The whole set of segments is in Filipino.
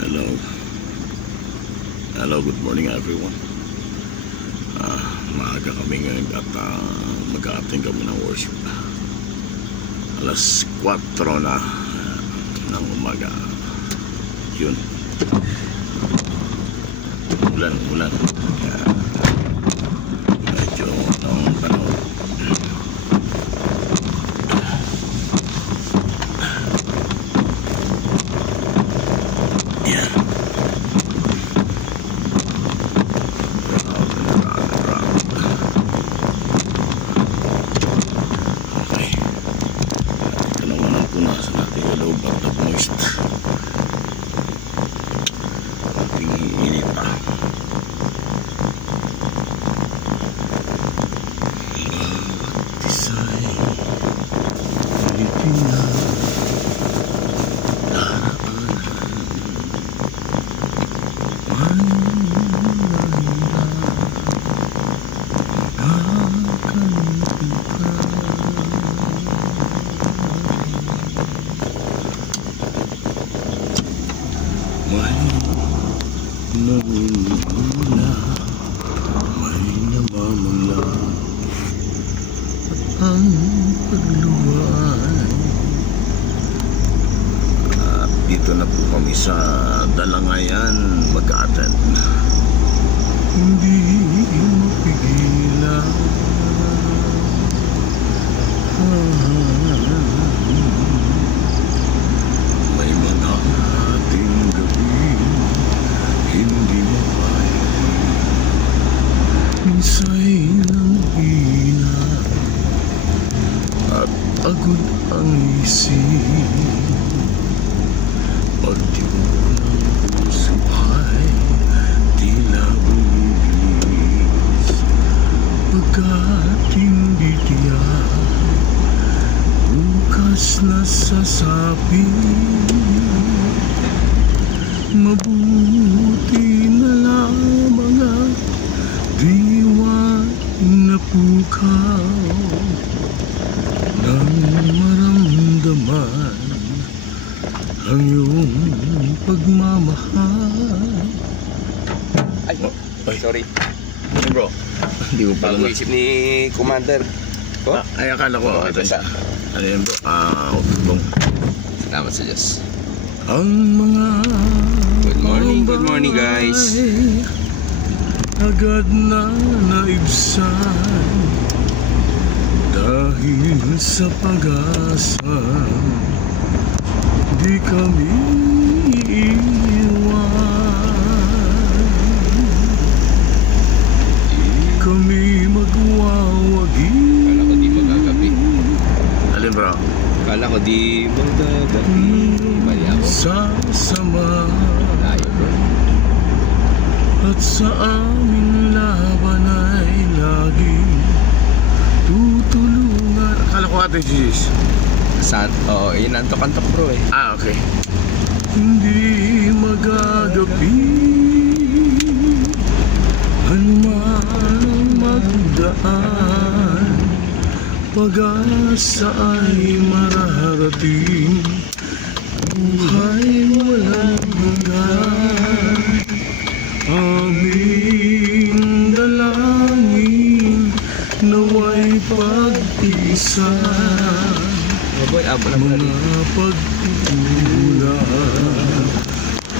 Hello. Hello, good morning everyone. Maaga kami ngayon at mag-a-attend kami ng worship. Alas 4 na ng umaga. Yun. Ulan. Medyo ng panahon. Yeah. Okay. Ito naman ang punasan natin yung low back na moist. Ating init pa. Bawat isa'y ulitin na namumula, may namamula at ang pagluway. At dito na po kami sa Dalangayan mag-a-attend. Hindi mapigilan. May mga ating gabi hindi mapayag, minsa'y nanghina at agad ang isip. Pagtibok ng puso ay tila bumibilis, pagkat hindi tiyak bukas na sasabi. Mabuti na lamang at diwa na pukaw nang maramdaman ang iyong pagmamahal. Ay, sorry. Ano bro? Hindi ko pala Bago isip ni Commander. Oh? Ay, akala ko ano yun bro? Bong. Salamat sa Diyos. Ang mga Good morning guys. Agad na naibsan dahil sa pag-asa, di kami iiwan. Kami magwawagi. Kala ko di magagabi. Alin bro? Kala ko di magagabi. Mali ako. Sasama Layo bro. at sa aming laban ay laging tutulungan. Akala ko Ate Gis. Saan? Oo, inantok-antok bro eh. Okay. Hindi magagapi anuman ang magdaan, pag-asa ay mararating, buhay walang hanggan. Aming dalangin naway pag-isa, Boy, abo na pala rin. mga pagtutulungan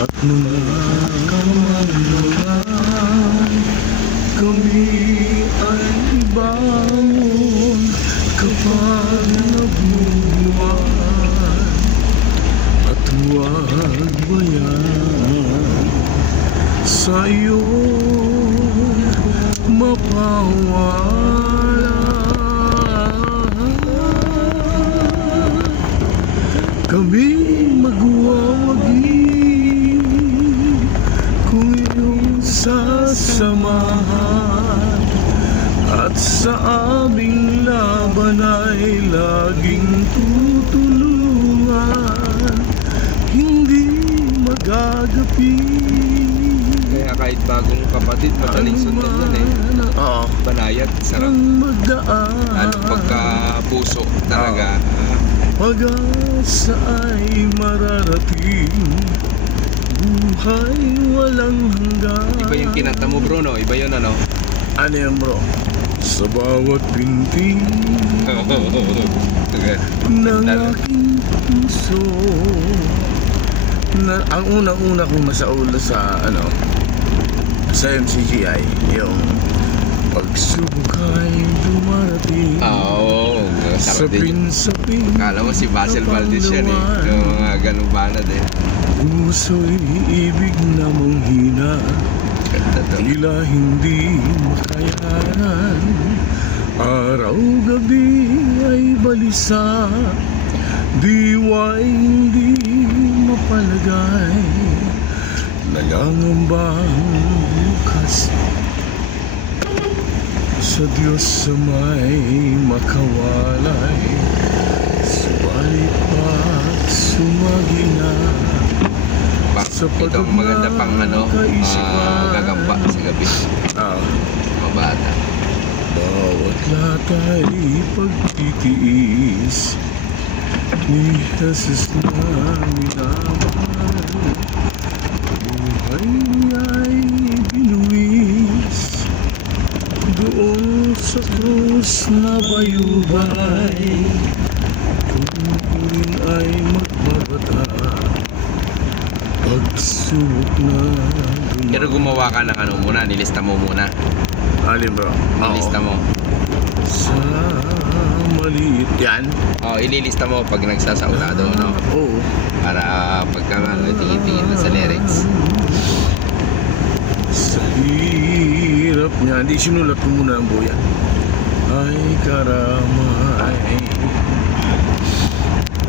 at mga kamangmangan. Kami ay bangon kapag nabubuhan at huwag bayan sa iyo mapawala. Kami magwawagi kung iyong sasamahan, at sa aming laban ay laging tutulungan, hindi magagapi. Kaya kahit bagong kapatid, madaling sundan nun eh. Oo. Banayad, sarap. Ang magdaan, Lalo pagka puso talaga. pag-asa ay mararating, buhay walang hanggan. Iba yung kinanta mo, bro, no? Iba yun, ano? Ano yan, bro? Sa bawat pinti ng aking puso na, ang unang-una kong nasaula sa sa MCGI, yung pagsubok ay dumarating. Oo, sarap din. Sapin-sapin. Kala mo si Basil Valdez yan, eh. Yung mga ganong banad, eh. Puso'y ibig na manghina, tila hindi makayanan. Araw-gabi ay balisa, diwa'y hindi mapalagay. Nangangambang bukas sa Diyos sa may makawalay. Subalit pag sumagina sa Ito ang maganda pang gagamba sa gabi. Mga bata. Bawat latay pagtitiis ni Jesus na minamahal. Buhay niya'y binuwis doon sa krus na bayubay. Kung rin ay magbabata, pagsubok na dumaan. Pero gumawa ka ng muna, nilista mo muna. Alin, bro? Nilista mo. Sa maliit yan? Oo, ililista mo pag nagsasaulado, no? Oo. Para pagka tingin-tingin na sa lyrics. Sa hirap niya, di sinulat ko muna ang buyan. Ay karamay.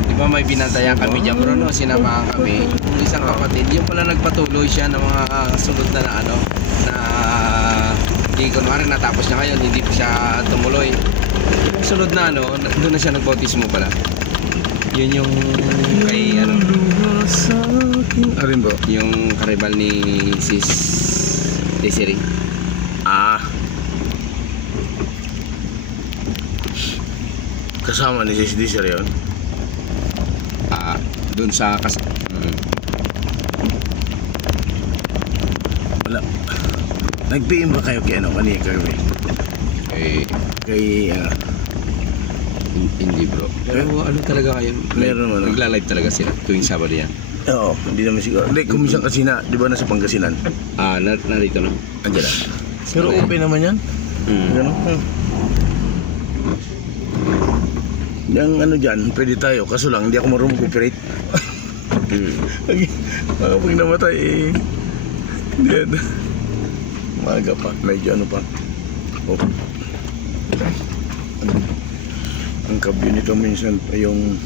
Di ba may binantayan kami dyan, bro, no? Sinamahan kami. Isang kapatid, yung pala nagpatuloy siya ng mga sunod na hindi ko naman natapos niya ngayon, hindi pa siya tumuloy. Yung sunod na doon na siya nagbautismo pala. Yun yung kay Alin, bro? yung karibal ni Sis Desiree. Kasama ni Sis Desiree yun? Doon sa Wala. Nag-PM ba kayo kay kanina Kirby? Kay hindi, bro. Pero talaga kayo? Meron naman. Nagla-live talaga sila tuwing Sabado yan. Oo, hindi naman siguro. Hindi, kumisang kasi di ba nasa Pangasinan? Narito, no? Andiyan na. Pero open naman yan. Gano'n. Yung dyan, pwede tayo. Kaso lang, hindi ako marunong mag-operate. Pag namatay, hindi yan. Maaga pa, medyo pa. Ang kabyo nito minsan yung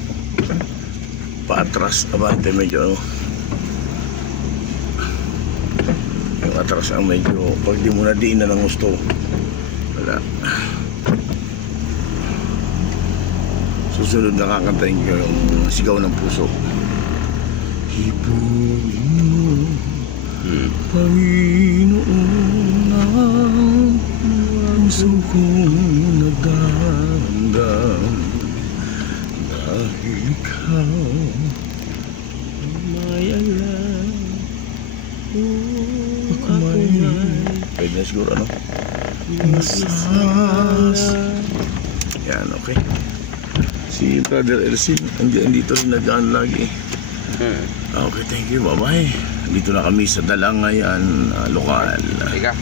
paatras, abante medyo yung atras ang medyo pag di mo na diin na ng gusto, wala. Susunod na kakantahin ko yung Sigaw ng Puso. Hipuin mo, Panginoon, ang puso kong nagdamdam, dahil ikaw may alam. Ako may pwede na siguro, yan, okay. Si Brother Elsin dito rin nagaan lagi. Okay, thank you, bye bye. Dito na kami sa Dalangayan, lokal. Ika.